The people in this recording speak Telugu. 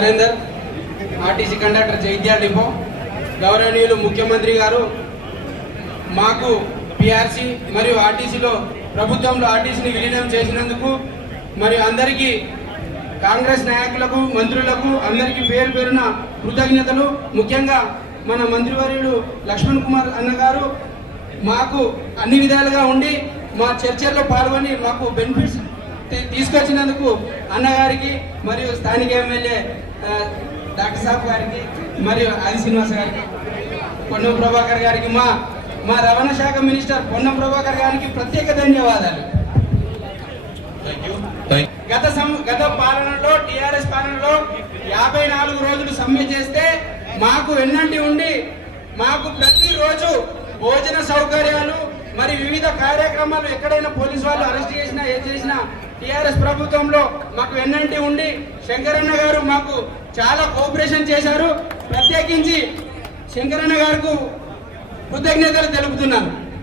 నరేందర్, ఆర్టీసీ కండక్టర్ జైత్యాల డిపో. గౌరవనీయులు ముఖ్యమంత్రి గారు మాకు పిఆర్సీ మరియు ఆర్టీసీలో ప్రభుత్వంలో ఆర్టీసీని విలీనం చేసినందుకు మరియు అందరికీ కాంగ్రెస్ నాయకులకు మంత్రులకు అందరికీ పేరు పేరున కృతజ్ఞతలు. ముఖ్యంగా మన మంత్రివర్యుడు లక్ష్మణ్ కుమార్ అన్నగారు మాకు అన్ని విధాలుగా ఉండి మా చర్చల్లో పాల్గొని మాకు బెనిఫిట్స్ తీసుకొచ్చినందుకు అన్నగారికి మరియు స్థానిక ఎమ్మెల్యే డాక్టర్ సాబ్ గారికి మరియు ఆది శ్రీనివాస్ గారికి, పొన్నం ప్రభాకర్ గారికి, మా రవాణా శాఖ మినిస్టర్ పొన్నం ప్రభాకర్ గారికి ప్రత్యేక ధన్యవాదాలు. గత పాలనలో టిఆర్ఎస్ పాలనలో 54 రోజులు సమ్మె చేస్తే మాకు వెన్నంటి ఉండి మాకు ప్రతిరోజు భోజన సౌకర్యాలు మరి వివిధ కార్యక్రమాలు ఎక్కడైనా పోలీసు వాళ్ళు అరెస్ట్ చేసినా ఏం చేసినా టిఆర్ఎస్ ప్రభుత్వంలో మాకు వెన్నంటి ఉండి శంకరన్న గారు మాకు చాలా కోఆపరేషన్ చేశారు. ప్రత్యేకించి శంకరన్న గారికి కృతజ్ఞతలు తెలుపుతున్నాను.